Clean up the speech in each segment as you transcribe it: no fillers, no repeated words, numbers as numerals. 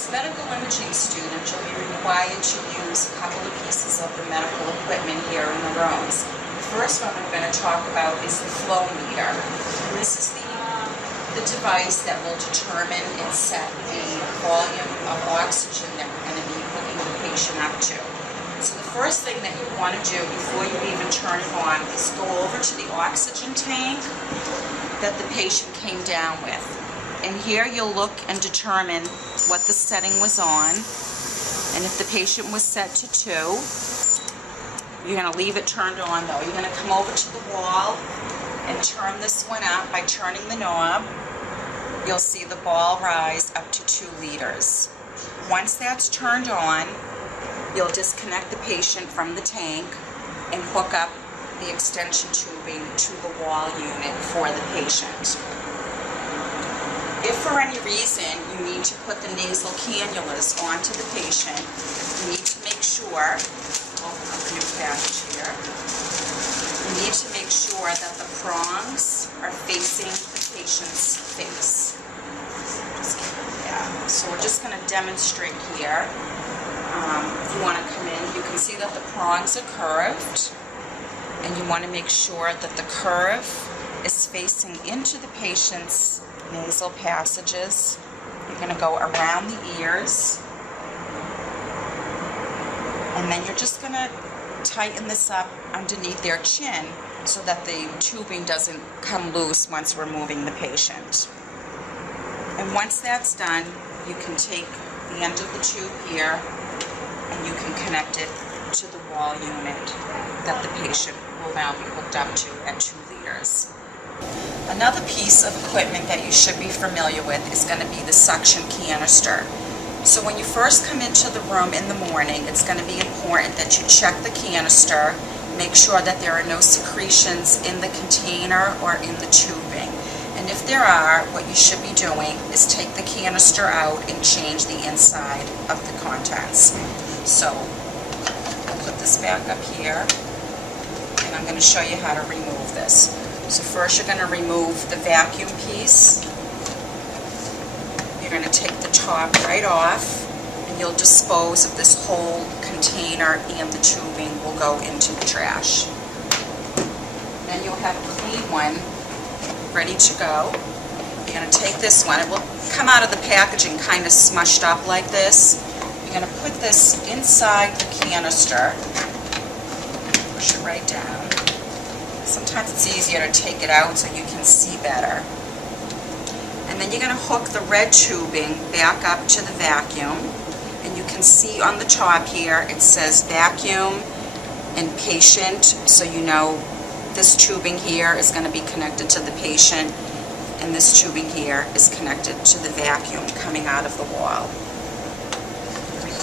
As medical imaging student, you'll be required to use a couple of pieces of the medical equipment here in the rooms. The first one I'm going to talk about is the flow meter. And this is the device that will determine and set the volume of oxygen that we're going to be hooking the patient up to. So the first thing that you want to do before you even turn it on is go over to the oxygen tank that the patient came down with. And here you'll look and determine what the setting was on. And if the patient was set to 2, you're going to leave it turned on though. You're going to come over to the wall and turn this one up by turning the knob. You'll see the ball rise up to 2 liters. Once that's turned on, you'll disconnect the patient from the tank and hook up the extension tubing to the wall unit for the patient. If for any reason you need to put the nasal cannulas onto the patient, you need to make sure, open up the new package here, you need to make sure that the prongs are facing the patient's face. So we're just going to demonstrate here. If you want to come in, you can see that the prongs are curved, and you want to make sure that the curve is facing into the patient's nasal passages. You're going to go around the ears, and then you're just going to tighten this up underneath their chin so that the tubing doesn't come loose once we're moving the patient. And once that's done, you can take the end of the tube here and you can connect it to the wall unit that the patient will now be hooked up to at 2 liters. Another piece of equipment that you should be familiar with is going to be the suction canister. So when you first come into the room in the morning, it's going to be important that you check the canister, make sure that there are no secretions in the container or in the tubing. And if there are, what you should be doing is take the canister out and change the inside of the contents. So I'll put this back up here, and I'm going to show you how to remove this. So first you're going to remove the vacuum piece. You're going to take the top right off, and you'll dispose of this whole container, and the tubing will go into the trash. Then you'll have a clean one ready to go. You're going to take this one. It will come out of the packaging kind of smushed up like this. You're going to put this inside the canister, push it right down. Sometimes it's easier to take it out so you can see better. And then you're going to hook the red tubing back up to the vacuum. And you can see on the top here it says vacuum and patient, so you know this tubing here is going to be connected to the patient, and this tubing here is connected to the vacuum coming out of the wall.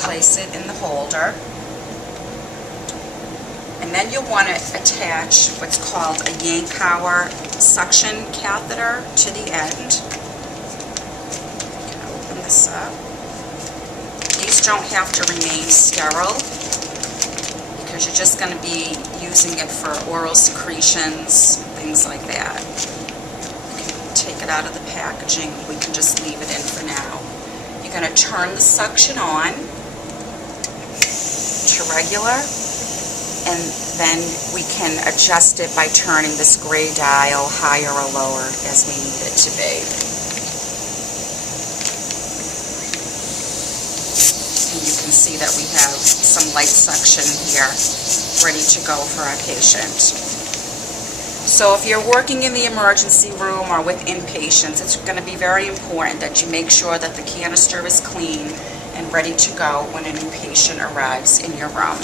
Place it in the holder. And then you'll want to attach what's called a Yankauer suction catheter to the end. You can open this up. These don't have to remain sterile because you're just going to be using it for oral secretions, things like that. You can take it out of the packaging. We can just leave it in for now. You're going to turn the suction on to regular, and then we can adjust it by turning this gray dial higher or lower as we need it to be. And you can see that we have some light suction here ready to go for our patient. So if you're working in the emergency room or with inpatients, it's going to be very important that you make sure that the canister is clean and ready to go when a new patient arrives in your room.